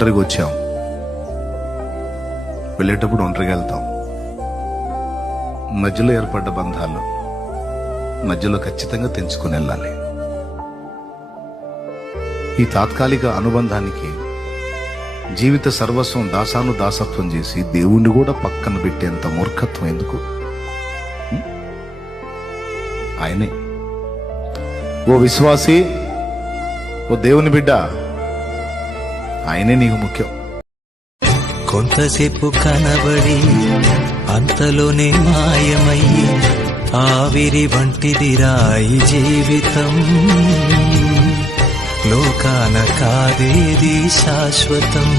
ఒంటరిగా వచ్చాం, వెళ్ళేటప్పుడు ఒంటరిగా వెళ్తాం. మధ్యలో ఏర్పడ్డ బంధాలు మధ్యలో ఖచ్చితంగా తెంచుకుని వెళ్ళాలి. ఈ తాత్కాలిక అనుబంధానికి జీవిత సర్వస్వం దాసత్వం చేసి దేవుణ్ణి కూడా పక్కన పెట్టేంత మూర్ఖత్వం ఎందుకు? ఆయనే. ఓ విశ్వాసి, ఓ దేవుని బిడ్డ, ఆయనే నీకు ముఖ్యం. కొంతసేపు కనబడి అంతలోనే మాయమయ్యి ఆవిరి వంటిదిరా ఈ జీవితం. లోకాన కాదేది శాశ్వతం.